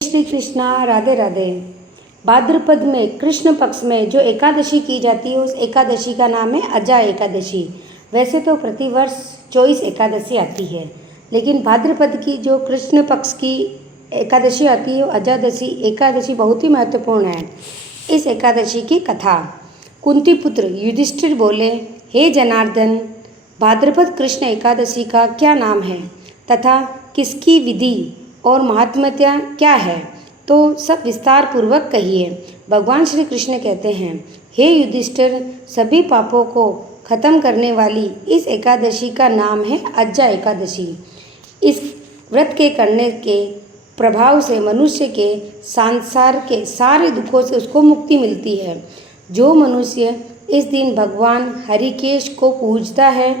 श्री कृष्णा, राधे राधे। भाद्रपद में कृष्ण पक्ष में जो एकादशी की जाती है उस एकादशी का नाम है अजा एकादशी। वैसे तो प्रतिवर्ष 24 एकादशी आती है, लेकिन भाद्रपद की जो कृष्ण पक्ष की एकादशी आती है वो अजादशी एकादशी बहुत ही महत्वपूर्ण है। इस एकादशी की कथा। कुंती पुत्र युधिष्ठिर बोले, हे जनार्दन, भाद्रपद कृष्ण एकादशी का क्या नाम है तथा किसकी विधि और महात्म्यता क्या है, तो सब विस्तार पूर्वक कहिए। भगवान श्री कृष्ण कहते हैं, हे युधिष्ठिर, सभी पापों को खत्म करने वाली इस एकादशी का नाम है अज्जा एकादशी। इस व्रत के करने के प्रभाव से मनुष्य के संसार के सारे दुखों से उसको मुक्ति मिलती है। जो मनुष्य इस दिन भगवान हरिकेश को पूजता है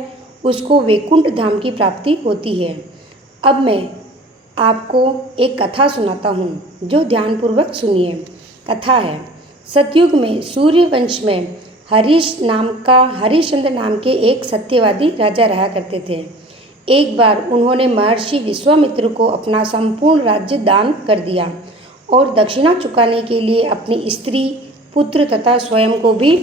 उसको वैकुंठ धाम की प्राप्ति होती है। अब मैं आपको एक कथा सुनाता हूँ, जो ध्यानपूर्वक सुनिए। कथा है, सतयुग में सूर्य वंश में हरिश्चंद्र नाम के एक सत्यवादी राजा रहा करते थे। एक बार उन्होंने महर्षि विश्वामित्र को अपना संपूर्ण राज्य दान कर दिया और दक्षिणा चुकाने के लिए अपनी स्त्री, पुत्र तथा स्वयं को भी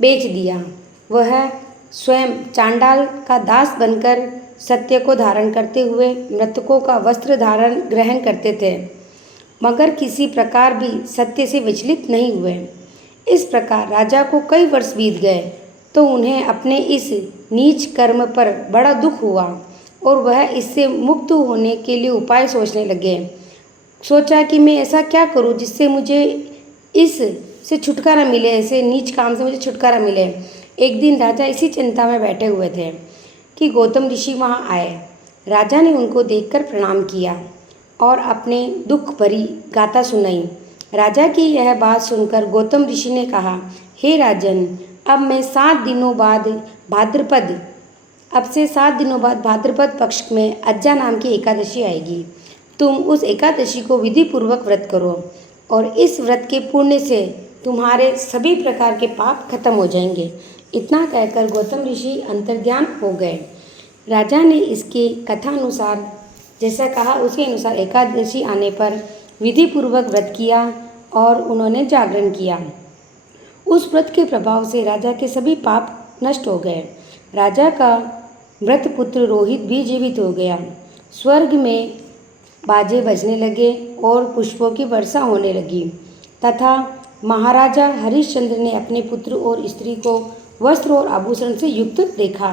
बेच दिया। वह स्वयं चांडाल का दास बनकर सत्य को धारण करते हुए मृतकों का वस्त्र धारण ग्रहण करते थे, मगर किसी प्रकार भी सत्य से विचलित नहीं हुए। इस प्रकार राजा को कई वर्ष बीत गए तो उन्हें अपने इस नीच कर्म पर बड़ा दुख हुआ और वह इससे मुक्त होने के लिए उपाय सोचने लगे। सोचा कि मैं ऐसा क्या करूं जिससे मुझे इससे छुटकारा मिले, ऐसे नीच काम से मुझे छुटकारा मिले। एक दिन राजा इसी चिंता में बैठे हुए थे कि गौतम ऋषि वहाँ आए। राजा ने उनको देखकर प्रणाम किया और अपने दुख भरी गाथा सुनाई। राजा की यह बात सुनकर गौतम ऋषि ने कहा, हे राजन, अब से 7 दिनों बाद भाद्रपद पक्ष में अज्जा नाम की एकादशी आएगी। तुम उस एकादशी को विधि पूर्वक व्रत करो और इस व्रत के पुण्य से तुम्हारे सभी प्रकार के पाप खत्म हो जाएंगे। इतना कहकर गौतम ऋषि अंतर्ध्यान हो गए। राजा ने इसकी कथा अनुसार जैसा कहा उसके अनुसार एकादशी आने पर विधि पूर्वक व्रत किया और उन्होंने जागरण किया। उस व्रत के प्रभाव से राजा के सभी पाप नष्ट हो गए। राजा का व्रत पुत्र रोहित भी जीवित हो गया। स्वर्ग में बाजे बजने लगे और पुष्पों की वर्षा होने लगी तथा महाराजा हरिश्चंद्र ने अपने पुत्र और स्त्री को वस्त्र और आभूषण से युक्त देखा।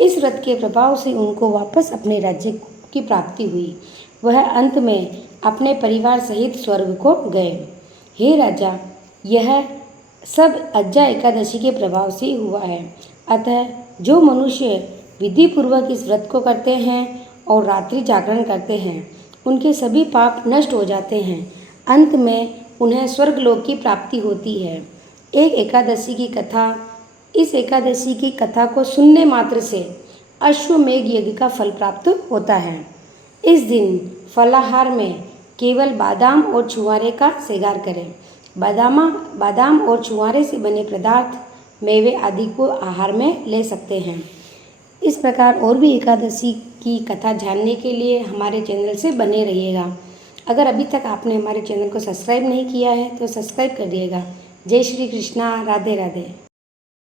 इस व्रत के प्रभाव से उनको वापस अपने राज्य की प्राप्ति हुई। वह अंत में अपने परिवार सहित स्वर्ग को गए। हे राजा, यह सब अज्जा एकादशी के प्रभाव से हुआ है। अतः जो मनुष्य विधि पूर्वक इस व्रत को करते हैं और रात्रि जागरण करते हैं उनके सभी पाप नष्ट हो जाते हैं। अंत में उन्हें स्वर्गलोक की प्राप्ति होती है। इस एकादशी की कथा को सुनने मात्र से अश्वमेघ यज्ञ का फल प्राप्त होता है। इस दिन फलाहार में केवल बादाम और छुआरे का सेवन करें। बादाम और छुआरे से बने पदार्थ, मेवे आदि को आहार में ले सकते हैं। इस प्रकार और भी एकादशी की कथा जानने के लिए हमारे चैनल से बने रहिएगा। अगर अभी तक आपने हमारे चैनल को सब्सक्राइब नहीं किया है तो सब्सक्राइब कर दिएगा। जय श्री कृष्णा, राधे राधे।